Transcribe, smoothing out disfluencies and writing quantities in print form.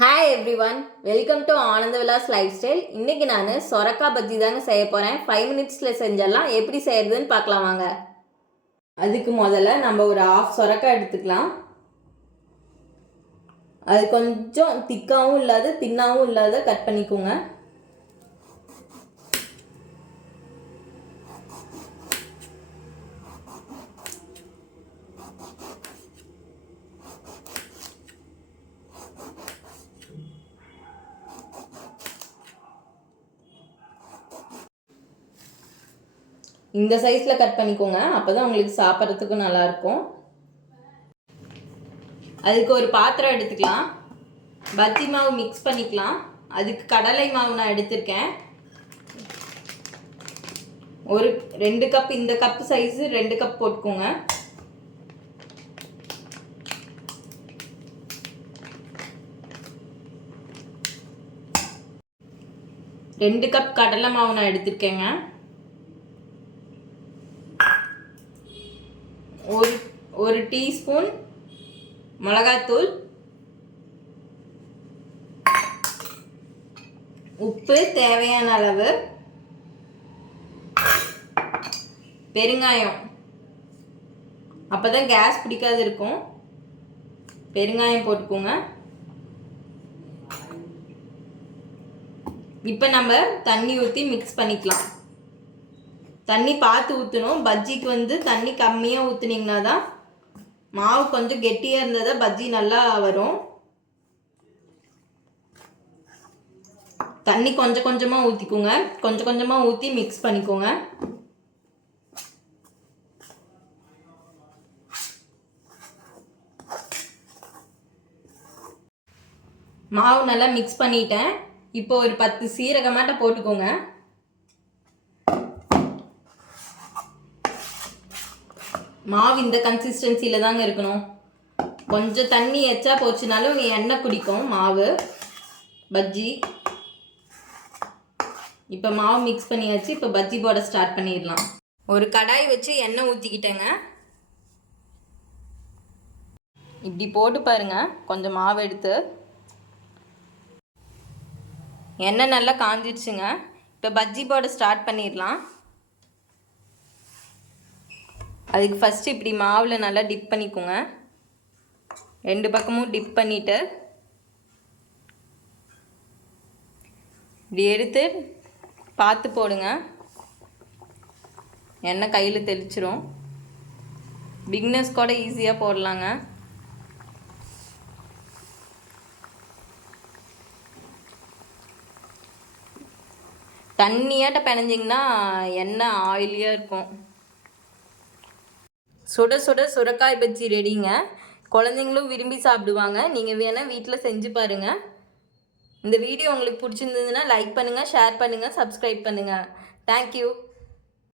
Hi everyone, welcome to Ananda Vilas life style. இன்றைக்கி நான் சொரக்காய் பஜ்ஜி தாங்க செய்ய போகிறேன். 5 மினிட்ஸில் செஞ்சிடலாம். எப்படி செய்கிறதுன்னு பார்க்கலாம் வாங்க. அதுக்கு முதல்ல நம்ம ஒரு ஆஃப் சொரக்காய் எடுத்துக்கலாம். அது கொஞ்சம் திக்காகவும் இல்லாத தின்னாகவும் இல்லாத கட் பண்ணிக்கோங்க. இந்த சைஸில் கட் பண்ணிக்கோங்க, அப்போ தான் உங்களுக்கு சாப்பிட்றதுக்கும் நல்லாயிருக்கும். அதுக்கு ஒரு பாத்திரம் எடுத்துக்கலாம். பஜ்ஜி மாவு மிக்ஸ் பண்ணிக்கலாம். அதுக்கு கடலை மாவு நான் எடுத்திருக்கேன். ஒரு 2 கப், இந்த கப்பு சைஸு 2 கப் போட்டுக்கோங்க. ரெண்டு கப் கடலை மாவு நான் எடுத்திருக்கேங்க. ஒரு டீஸ்பூன் மிளகாத்தூள், உப்பு தேவையான அளவு, பெருங்காயம், அப்போ தான் கேஸ் பிடிக்காது இருக்கும். பெருங்காயம் போட்டுக்கோங்க. இப்போ நம்ம தண்ணி ஊற்றி மிக்ஸ் பண்ணிக்கலாம். தண்ணி பார்த்து ஊற்றணும். பஜ்ஜிக்கு தண்ணி கம்மியாக ஊற்றுனீங்கன்னா தான் மாவு கொஞ்சம் கெட்டியாக இருந்ததா பஜ்ஜி நல்லா வரும். தண்ணி கொஞ்சம் கொஞ்சமாக ஊற்றிக்கோங்க. கொஞ்சம் கொஞ்சமாக ஊற்றி மிக்ஸ் பண்ணிக்கோங்க. மாவு நல்லா மிக்ஸ் பண்ணிட்டேன். இப்போ ஒரு 10 சீரகமாட்ட போட்டுக்கோங்க. மாவு இந்த கன்சிஸ்டன்சியில் தாங்க இருக்கணும். கொஞ்சம் தண்ணி எச்சா போச்சுனாலும் எண்ணெய் குடிக்கும் மாவு பஜ்ஜி. இப்போ மாவு மிக்ஸ் பண்ணியாச்சு. இப்போ பஜ்ஜி போட ஸ்டார்ட் பண்ணிடலாம். ஒரு கடாய் வச்சு எண்ணெய் ஊற்றிக்கிட்டேங்க. இப்படி போட்டு பாருங்க. கொஞ்சம் மாவு எடுத்து எண்ணெய் நல்லா காஞ்சிடுச்சுங்க. இப்போ பஜ்ஜி போட ஸ்டார்ட் பண்ணிடலாம். அதுக்கு ஃபஸ்ட்டு இப்படி மாவில் நல்லா டிப் பண்ணிக்கோங்க. 2 பக்கமும் டிப் பண்ணிவிட்டு இப்படி எடுத்து பார்த்து போடுங்க. எண்ணெய் கையில் தெளிச்சிரும். பிகினர்ஸ் கூட ஈஸியாக போடலாங்க. தண்ணியாட்ட பிணைஞ்சிங்கன்னா எண்ணெய் ஆயிலியாக இருக்கும். சுட சுட சுரக்காய் பஜ்ஜி ரெடிங்க. குழந்தைங்களும் விரும்பி சாப்பிடுவாங்க. நீங்கள் வேணால் வீட்டில் செஞ்சு பாருங்கள். இந்த வீடியோ உங்களுக்கு பிடிச்சிருந்ததுன்னா லைக் பண்ணுங்கள், ஷேர் பண்ணுங்கள், சப்ஸ்கிரைப் பண்ணுங்கள். தேங்க்யூ.